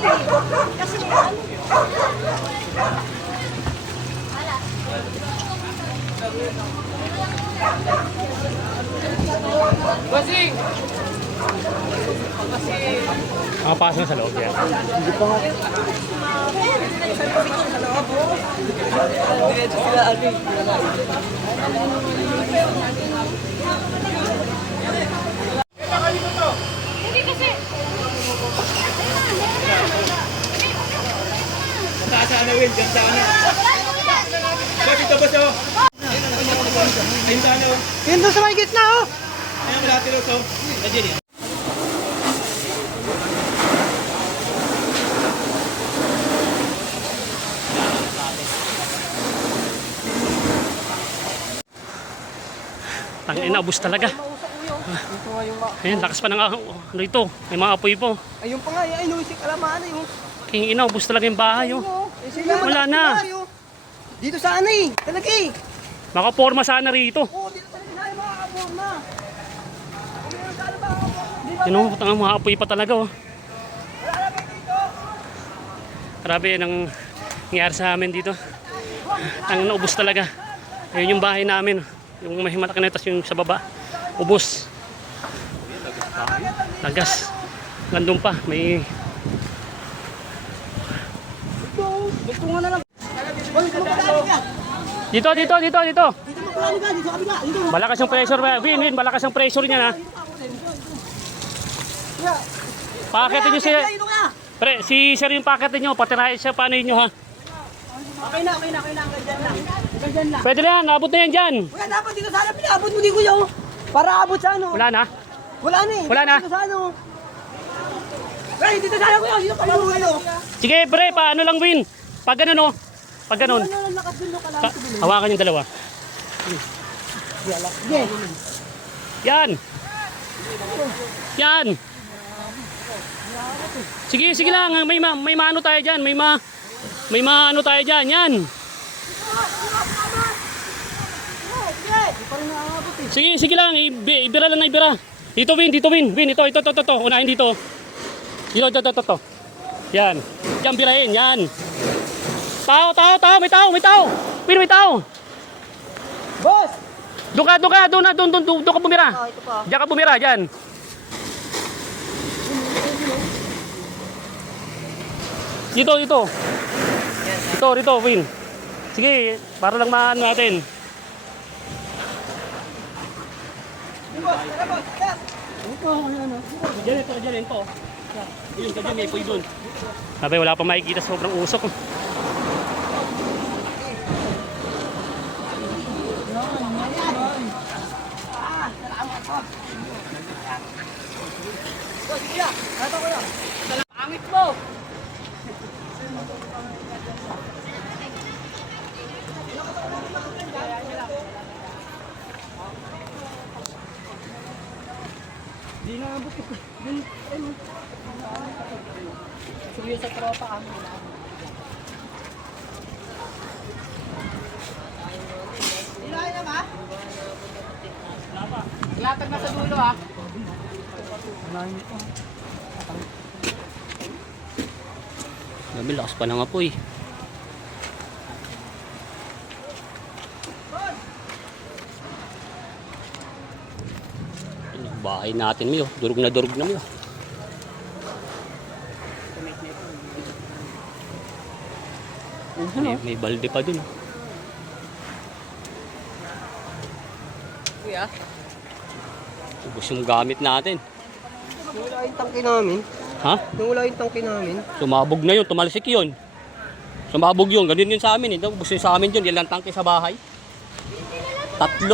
Kasi ano? Basing! Basing! Makapasok na sa loob yan. Hindi pa nga. Sa loob, oh. Diretso sila, ano eh. Hindi kasi. Saan na, Will? Diyan saan na? Bakit ito ba siya? Ayun saan na, oh. Yun doon sa may gitna, oh. Ayun, malati rin, oh. Nandiyan yan. Ang inabos talaga. Ayun, lakas pa ng ano ito. May mga apoy po. Ayun pa nga, ay, no, si Kalamana, yung... King inabos talaga yung bahay, oh. Wala na. Dito sa ano eh, talaga eh. Makaporma sana rito. Oo, dito talaga na yung mga kaporma. Tinumupot ang mga apoy pa talaga, oh. Grabe yan ang nangyari sa amin dito. Ang naubos talaga. Ayun yung bahay namin. Yung may malaki na itas yung sa baba. Ubos. Lagas. Nandun pa. May... Gusto nga na lang. Dito, dito, dito, dito. Dito magplano ka, dito sa kabila. Dito. Malakas yung pressure. Win, malakas yung pressure niya, ha. Paketin nyo si... Pre, si sir yung paketin nyo. Patirahin siya. Paano yun nyo, ha? Okay na. Hanggang dyan lang. Hanggang dyan lang. Pwede na yan. Abot na yan dyan. Kuya, dapat dito sana pinabot mo di kuya. Oh. Para abot sa ano. Wala na. Wala na eh. Wala na. Dito sa ano. Ay, dito sana kuya. Dito pa yung ano. Sige, pre. Paano lang, Win? Pag ganun, oh. Pag ganun. Ano lang nakasulo ka lang. Hawakan yung dalawa. Sige. Yan. Yan. Sige, sige lang. May maano tayo dyan. May maano tayo dyan. Yan. Sige, sige lang. Ibira lang na ibira. Dito, Win. Dito, Win. Win, ito. Unahin dito. Dito. Yan. Yan, birahin. Yan. Tao. May tao. Win, may tao. Boss! Doon ka bumira. Ito pa. Diyan ka bumira, diyan. Dito. Dito, Win. Sige, para lang maano natin. Diyan po. Yun, kadyan, may poy doon. Sabi, wala pa makikita, sobrang usok. Angit mo! Di na abot ko. Suyo sa tropa kami na. Ilahin na ba? Latag na sa dulo ha. Dami, lakas pa ng apoy. Bahay natin, Mio. Durog na Mio. May balde pa dun. Kuya? Ubus yung gamit natin. Nawala yung tangke namin. Ha? Nawala yung tangke namin. Sumabog na yun. Tumalsik yun. Sumabog yun. Ganun yun sa amin. Ubus yun sa amin yun. Ilang tangke sa bahay? 3.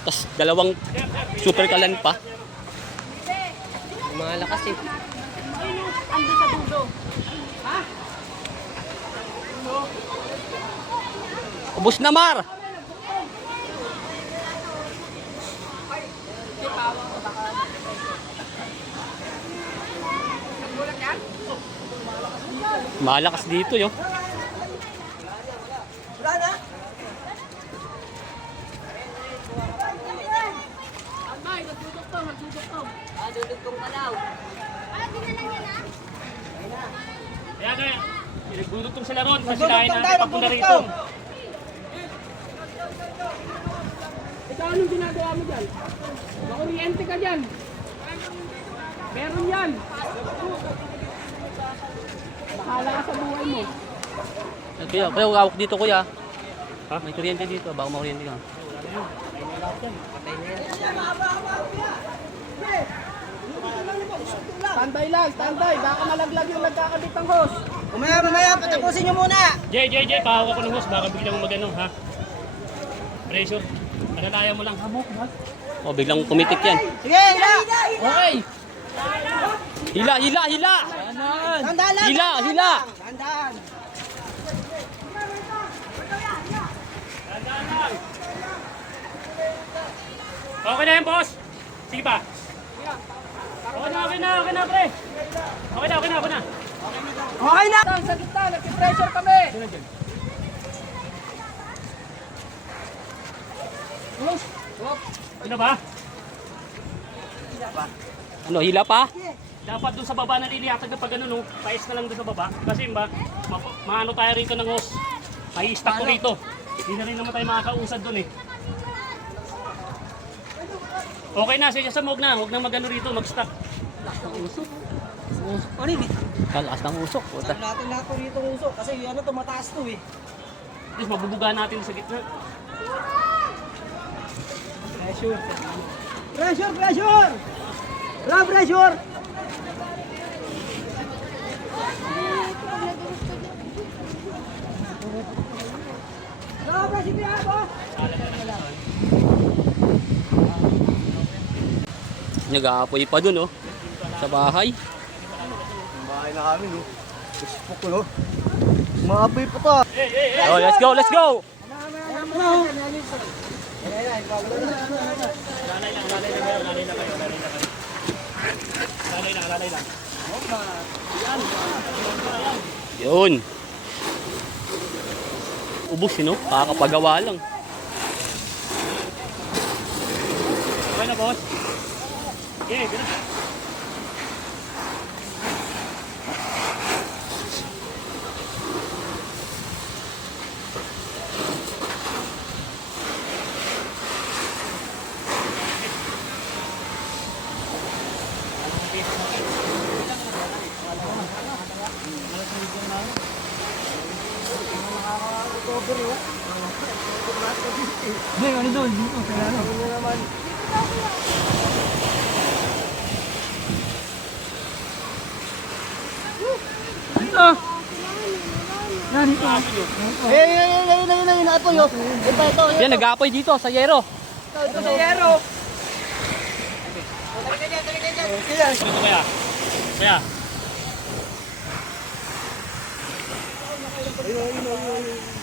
Tapos 2 super kalan pa. Malakas eh. Ando sa dulo. Ubus na, Mar! Malakas dito, yo. Wala na? Abay, nagdudugtong. Dudugtong ka daw. Ah, di na lang yan ah. Kaya kaya, nagbudutong sila ron kasi Magbudutong dahil tayo, natin papunta rito. magbudutong. Ikaw anong ginagawa mo dyan? Makuryente ka dyan. Meron yan. Bahala ka sa buhay mo. Kuya, hawak dito kuya. Ha? May kuryente dito, baka makuryente ka. Standby lang, standby. Baka malaglag yung nagkakabit ng hose. Mamaya, patapusin nyo muna. Jay, pahawak ko ng hose, baka biglang magano ha. Pressure, alalayan mo lang. Hamok, ha? Oh, biglang kumitik yan. Sige, hila. Okay. Hila. Tandaan lang. Hila. Tandaan. Okay na yan, boss. Sige pa. Okay na, pre. Okay na. Okay na. Sa gitna, nag-pressure kami. Ano ba? Ano, hila pa? Dapat doon sa baba na liliyatag na pag ano, no? Pais na lang doon sa baba. Kasi ba, maano tayo rito ng hose. May stock ko rito. Hindi na rin naman tayo makakausad doon eh. Okay na, sige sa huwag na magano rito, mag-stock. Ano yun? Kalakas ng usok. Puta. Natin lahat po rito ng usok kasi ano to, mataas to eh. At least mabubuga natin sa gitna. Pressure! Wala pressure! Wala pressure niya, boss! Nag-aapoy pa dun, oh. Sa bahay. Bahay na kami, no? Facebook ko, no? Maapoy pa to. Oh, let's go. Lalay lang. Yun. Ubus, no? Kakapagawa lang. Okay na, boss. Okay, ganun. Hindi, ano doon? Dito, kaya ano? Dito! Yan, dito. Naapoy, oh. Ito. Yan, nag-aapoy dito sa yero. Ito sa yero. Dito kaya. Kaya. Ayun.